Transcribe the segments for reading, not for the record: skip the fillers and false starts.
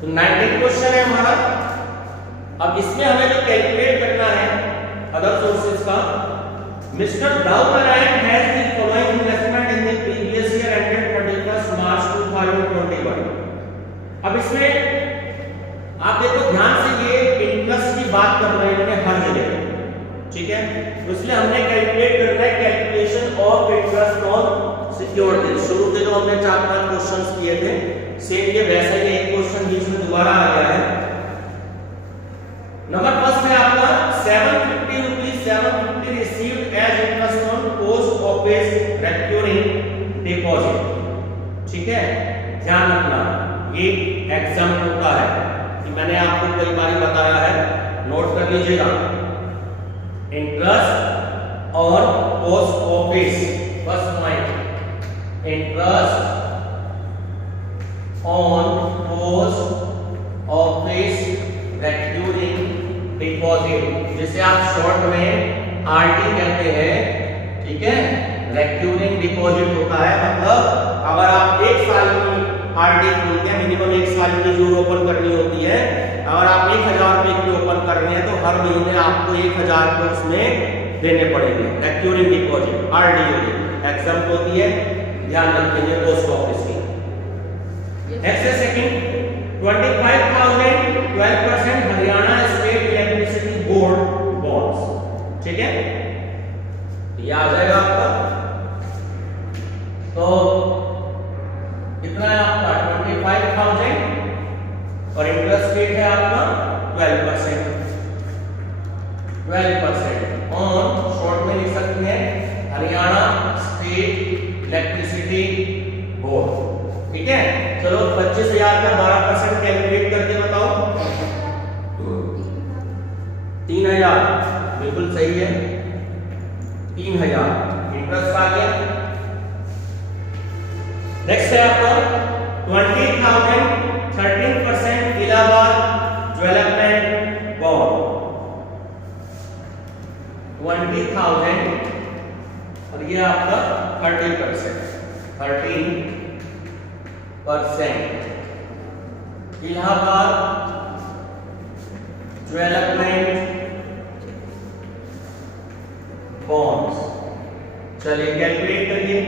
तो 19 क्वेश्चन है हमारा। अब इसमें हमें जो कैलकुलेट करना है अदर सोर्सेज का, mister Daudnarayan has the following investment in the previous year ended 31 March 2021। अब इसमें आप देखो ध्यान से, ये इंटरेस्ट की बात कर रहे हैं हर जगह, ठीक है। तो इसलिए हमने कैलकुलेट करना है calculation of interest on securities. शुरू के जो हमने 4-5 क्वेश्चंस किए थे, सेम ये वैसा ही एक क्वेश्चन बीच में दोबारा आ गया है। नंबर फर्स्ट है आपका 750 rupees 750 received as interest on post office recurring deposit, ठीक है। ध्यान रखना ये एग्जाम होता है कि मैंने आपको कई बार बताया है, नोट कर लीजिएगा। Interest on post office, first point, interest on post office recurring deposit, जिसे आप शॉर्ट में आरडी कहते हैं, ठीक है। रिकरिंग डिपॉजिट होता है मतलब अगर आप 1 साल की आरडी खोलते हैं, मिनिमम 1 साल की जो ओपन करनी होती है, अगर आप 1000 रुपए की ओपन कर रहे हैं तो हर महीने आपको 1000 रुपए उसमें देने पड़ेंगे। रिकरिंग डिपॉजिट आरडी होगी, एग्जाम होती है, ध्यान रखेंगे पोस्ट ऑफिस की। नेक्स्ट है second 25,000 12% Haryana state electricity board bonds, ठीक है। ये आ जाएगा आपका, तो कितना है आपका 25,000 और इंटरेस्ट रेट है आपका 12%। ऑन शॉर्ट में लिख सकते हैं हरियाणा स्टेट इलेक्ट्रिसिटी बोर्ड, ठीक है। चलो 25,000 का 12% कैलकुलेट करके बताओ। 3,000 बिल्कुल सही है, 3,000 इंटरेस्ट आ गया। नेक्स्ट है आपका 20,000 13% इलाहाबाद डेवलपमेंट बॉन्ड, 20,000 और ये आपका 13% इलाहाबाद डेवलपमेंट बॉन्ड्स। चलिए कैलकुलेट करिए।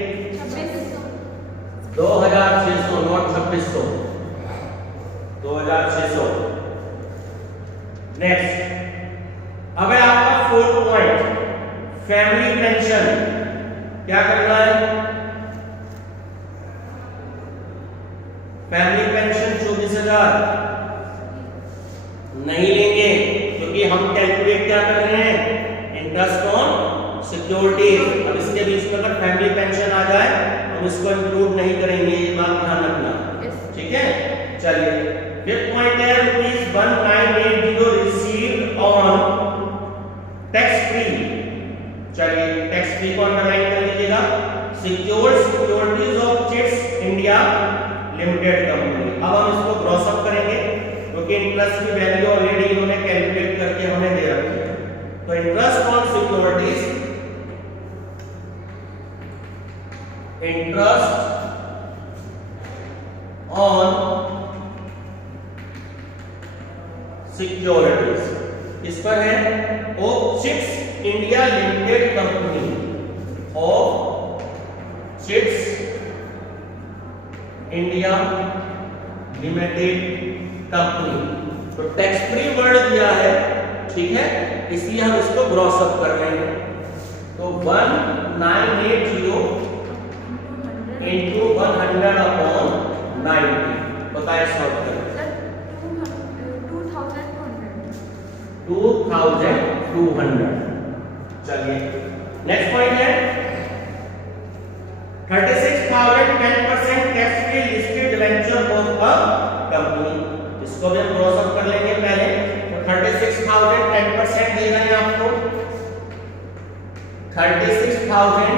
2,600 नॉट 2,600, 2,600। नेक्स्ट अब है आपका 4th पॉइंट फैमिली पेंशन। क्या करना है? फैमिली पेंशन 24,000 नहीं लेंगे क्योंकि हम कैलकुलेट क्या कर रहे हैं, इंटरेस्ट ऑन सिक्योरिटीज। अब इसके बीच में अगर फैमिली पेंशन आ जाए हम इसको इंक्लूड नहीं करेंगे, ये बात ध्यान रखना, ठीक है। चलिए 5th पॉइंट है ₹1980 रिसीव्ड ऑन टैक्स फ्री। चलिए टैक्स फ्री को अंडरलाइन कर लीजिएगा। Secured securities of chits India limited company. अब हम इसको क्रॉस अप करेंगे क्योंकि इंटरेस्ट की वैल्यू ऑलरेडी इन्होंने कैलकुलेट करके हमें दे रखी है। तो interest on securities, interest on securities इस पर है of chits India limited company, of chits India limited company. तो टैक्स फ्री वर्ड दिया है, ठीक है, इसलिए हम इसको ग्रॉस अप कर रहे हैं। तो 1980 into 100 upon 90 बताए शॉर्ट कर 2,200। चलिए नेक्स्ट पॉइंट है 36,000 10% tax free listed venture of a company. इसको भी हम क्रॉस अप कर लेंगे पहले। तो 36,000 10% देगा ये आपको 36,000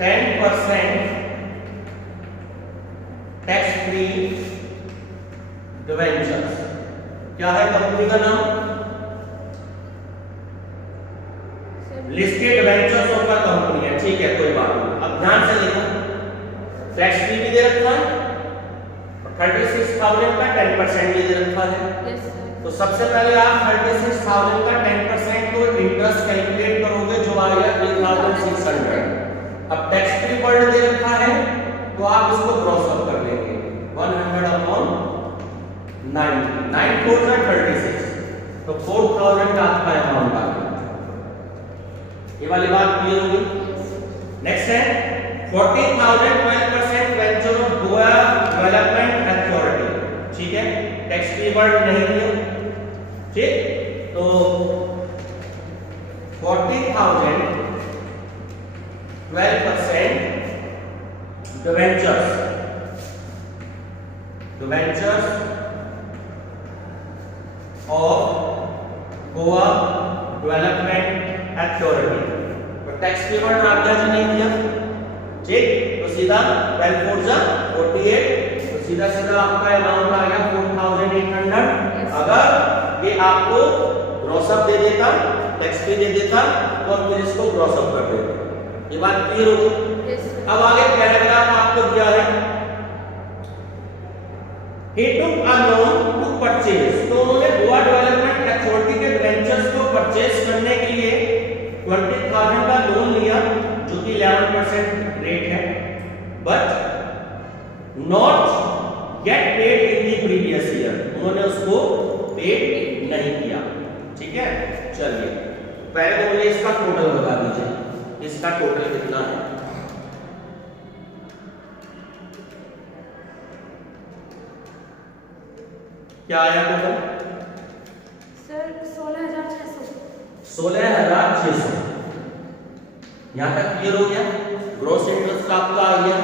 10% टैक्स फ्री डिवेंचर्स। क्या है कंपनी का नाम? Listed ventures of a company है, ठीक है, कोई बात नहीं। अब ध्यान से देखो, टैक्स फ्री भी दे रखा है और 36,000 का 10% दे रखा है। Yes sir. तो सबसे पहले आप 36,000 का 10% तो इंटरेस्ट कैलकुलेट करोगे जो आ गया 3,600। अब टैक्स फ्री वर्ल्ड दे रखा है तो आप इसको क्रॉस अप कर लेंगे 100 अपॉन 90, 9 4 जा 36, तो 4,000 का आपका अमाउंट आ गया। ये वाली बात क्लियर होगी। नेक्स्ट है 40,000 12% venture of Goa development authority, ठीक है, टैक्स फ्री वर्ल्ड नहीं दिया, ठीक, तो 40,000 12% debentures of Goa development authority, तो टैक्स फ्री वर्ल्ड आपका जी नहीं दिया, ठीक, तो सीधा 12 4 जा 48, तो सीधा सीधा आपका अमाउंट आ गया 4,800। अगर ये आपको ग्रॉस अप दे देता, टैक्स फ्री दे देता, तो हम फिर इसको ग्रॉस अप कर देते। ये बात क्लियर होगी। अब आगे पैराग्राफ आपको दिया है, he took a loan to purchase, तो उन्होंने गोवा डेवलपमेंट अथॉरिटी के वेंचर्स को परचेज करने के लिए 20,000 का लोन लिया जो कि 11% रेट है, but not yet paid in the previous year, उन्होंने उसको पेड नहीं किया, ठीक है। चलिए पहले तो मुझे इसका टोटल बता दीजिए, इसका टोटल कितना है। क्या आया टोटल सर? 16,600। 16,600। यहां तक क्लियर हो गया। ग्रॉस इंटरेस्ट आपका आ गया।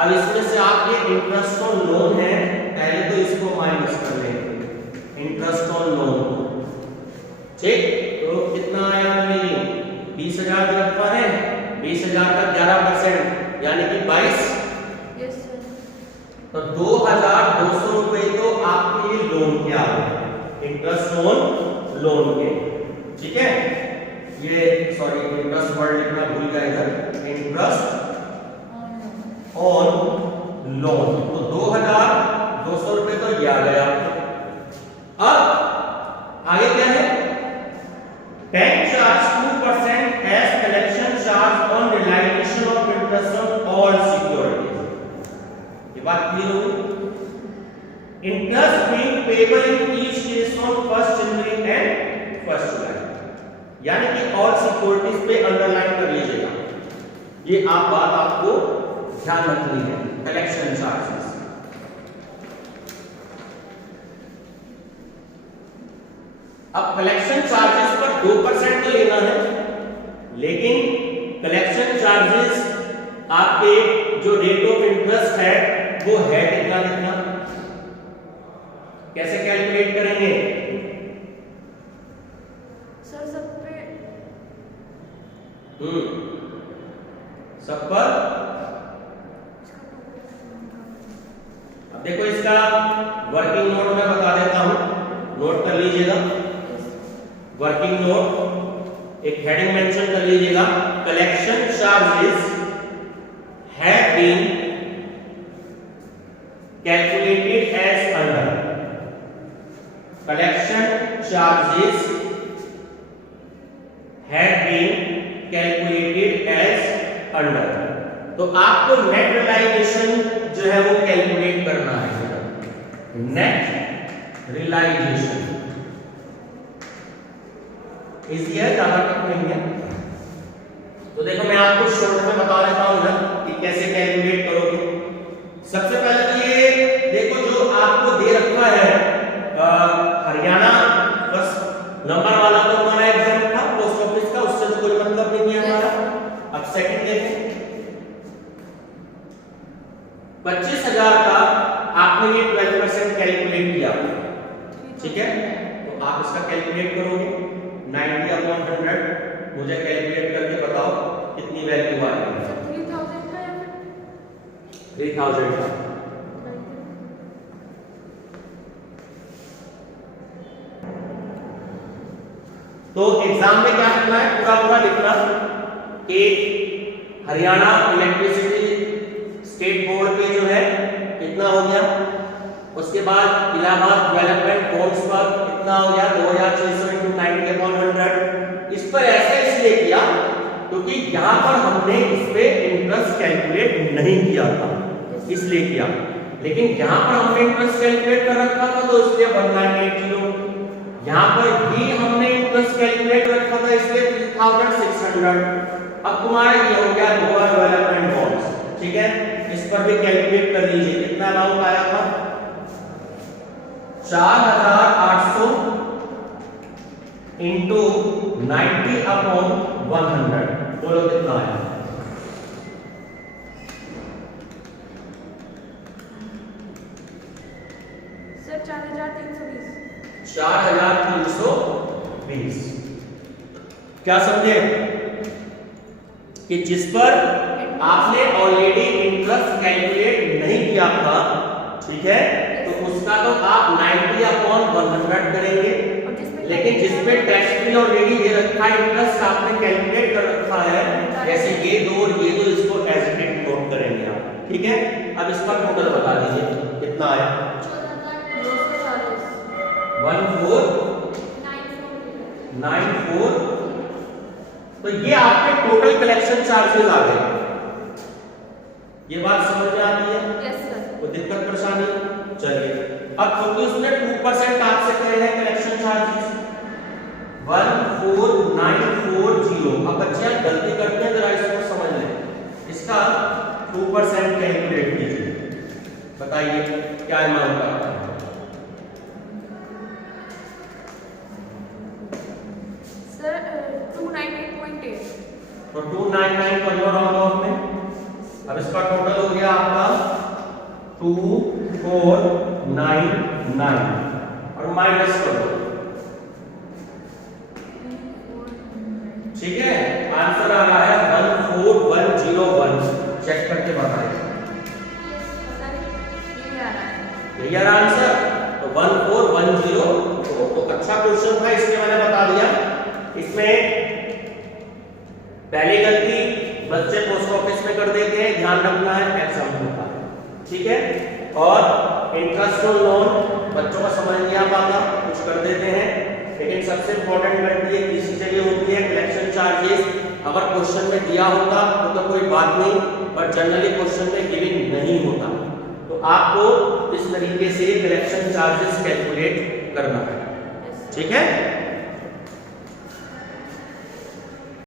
अब इसमें से आप ये इंटरेस्ट ऑन लोन है, पहले तो इसको माइनस कर लेंगे, इंटरेस्ट ऑन लोन, ठीक, तो कितना आया मेरी 20,000 रखा है, 20,000 का 11% यानी कि 22, यस सर। तो 2,200 रुपए तो आपके लिए लोन के आ गए, इंटरेस्ट ऑन लोन के, ठीक है। ये सॉरी इंटरेस्ट वर्ड लिखना भूल गया इधर, इंटरेस्ट ऑन लोन, तो 2,200 रुपए तो ये आ गया। अब आगे क्या है, bank charge 2% as collection charge on realization of interest on all securities, ये बात क्लियर होगी। Interest being payable in each case on 1 January and 1 July, यानी कि ऑल सिक्योरिटीज पे अंडरलाइन कर लीजिएगा, ये आप बात आपको ध्यान रखनी है। कलेक्शन चार्जेस, अब कलेक्शन चार्जेस पर 2% तो लेना है, लेकिन कलेक्शन चार्जेस आपके जो रेट ऑफ इंटरेस्ट है वो है कितना कितना, कैसे कैलकुलेट करेंगे सर? सब पे सब पर, अब देखो इसका वर्किंग नोट मैं बता देता हूं, नोट कर लीजिएगा। वर्किंग नोट एक हेडिंग मेंशन कर लीजिएगा, collection charges have been calculated as under, collection charges have been calculated as under, तो आपको नेट रियलाइजेशन जो है वो कैलकुलेट करना है, नेट रियलाइजेशन इजी है, ज्यादा टफ नहीं है। तो देखो मैं आपको शॉर्ट में बता देता हूं ना कि कैसे कैलकुलेट करोगे। सबसे पहले तो ये देखो जो आपको दे रखा है हरियाणा बस नंबर वाला तो हमारा एग्जाम था पोस्ट ऑफिस का, उससे तो कोई मतलब नहीं है हमारा। अब सेकंड देखें, 25,000 का आपने ये 12% कैलकुलेट किया, ठीक है, तो आप इसका कैलकुलेट करोगे 90 अपॉन 100, मुझे कैलकुलेट करके बताओ कितनी वैल्यू आ रही है। 3,000 का या फिर 3,000 का, तो एग्जाम में क्या करना है, पूरा पूरा लिखना कि हरियाणा इलेक्ट्रिसिटी स्टेट बोर्ड पे जो है कितना हो गया उसके बाद इलाहाबाद डेवलपमेंट बोर्ड्स पर कितना हो गया 2600 × 90/100। इस पर ऐसा इसलिए किया क्योंकि यहाँ पर हमने इस पे इंटरेस्ट कैलकुलेट नहीं किया था, इसलिए किया। लेकिन यहाँ पर हमने इंटरेस्ट कैलकुलेट कर रखा था तो इसलिए 1980। यहाँ पर भी हमने इंटरेस्ट कैलकुलेट रखा था इसलिए 3600। अब तुम्हारा ये हो गया गोवा डेवलपमेंट बॉन्ड्स, ठीक है। इस पर भी कैलकुलेट कर लीजिए कितना अमाउंट आया था 4800 इंटू 90/100। बोलो कितना आया? सर 4320। 4320। क्या समझे कि जिस पर आपने ऑलरेडी इंटरेस्ट कैलकुलेट नहीं किया था, ठीक है, तो उसका तो आप 90/100 करेंगे। लेकिन जिस पे टैक्स भी ऑलरेडी ये रखा है, इंटरेस्ट आपने कैलकुलेट कर रखा है, जैसे ये दो और ये दो, इसको एज इट इज नोट करेंगे आप, ठीक है। अब इसका टोटल बता दीजिए कितना आया? 1494। तो ये आपके टोटल कलेक्शन चार्जेस आ गए। ये बात समझ में आती है? Yes sir. कोई दिक्कत परेशानी? चलिए, अब क्योंकि उसने 2% आपसे कहे हैं कलेक्शन चार्जेस 14940। अब बच्चे आप गलती करते हैं, जरा इसको समझ लें। इसका 2% कैलकुलेट कीजिए, बताइए क्या अमाउंट आता है? सर 298.8। तो 299 कर लो राउंड ऑफ में। अब इसका टोटल हो गया आपका 2499 और माइनस कर दो, ठीक है। आंसर आ रहा है 14101। चेक करके बताइए, यही आ रहा आंसर। तो 1410। तो अच्छा क्वेश्चन था, इसमें मैंने बता दिया। इसमें पहली गलती बच्चे पोस्ट ऑफिस में कर देते हैं, ध्यान रखना है एग्जाम होता है, ठीक है। और इंटरेस्ट ऑन लोन बच्चों को समझ नहीं आ पाता, कुछ कर देते हैं। लेकिन सबसे इंपॉर्टेंट गलती है किसी जगह होती है कलेक्शन चार्जेस। अगर क्वेश्चन में दिया होता तो कोई बात नहीं, बट जनरली क्वेश्चन में गिवन नहीं होता। तो आपको इस तरीके से कलेक्शन चार्जेस कैलकुलेट करना है, ठीक है।